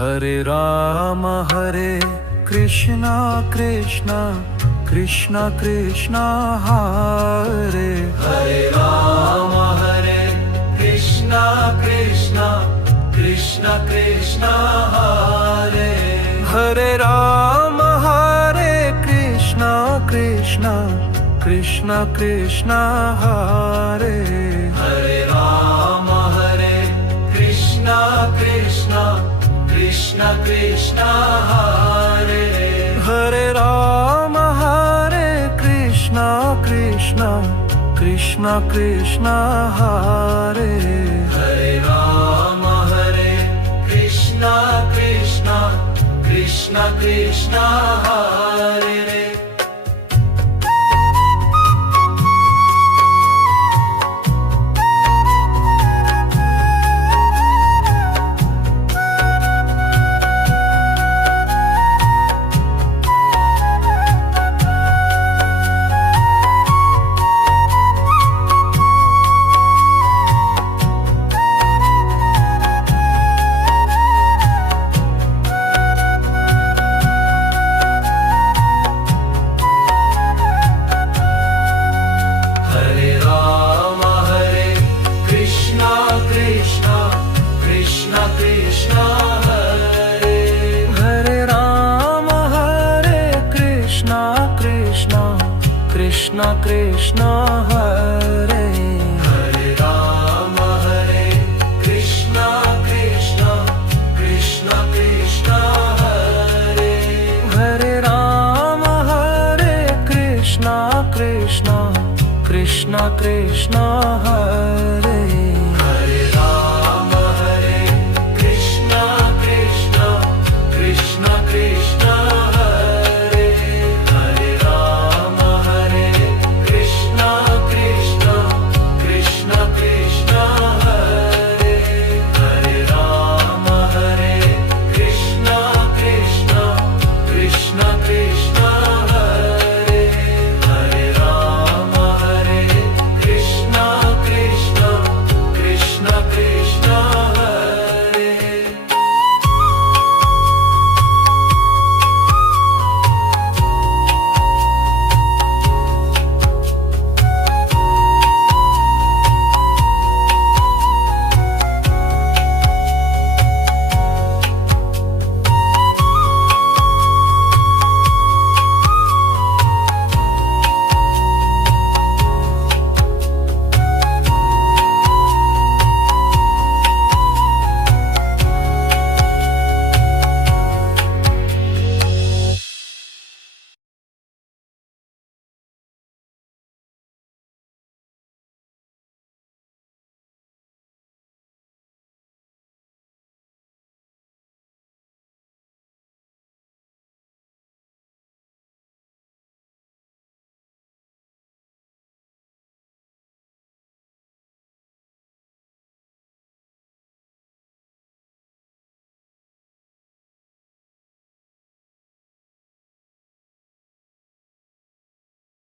Hare Krishna Krishna Krishna Krishna Hare Ram Hare Krishna Krishna Krishna Krishna Hare Hare Ram Hare Krishna Krishna Krishna Krishna Hare Ram Hare Krishna Krishna Krishna Krishna Hare Hare Ram Hare Krishna Krishna Krishna Krishna Hare Ram Hare Krishna Krishna Krishna Krishna Hare Krishna Krishna Hare Ram Hare Krishna Krishna Krishna Krishna Hare Hare Ram Hare Krishna Krishna Krishna Krishna Hare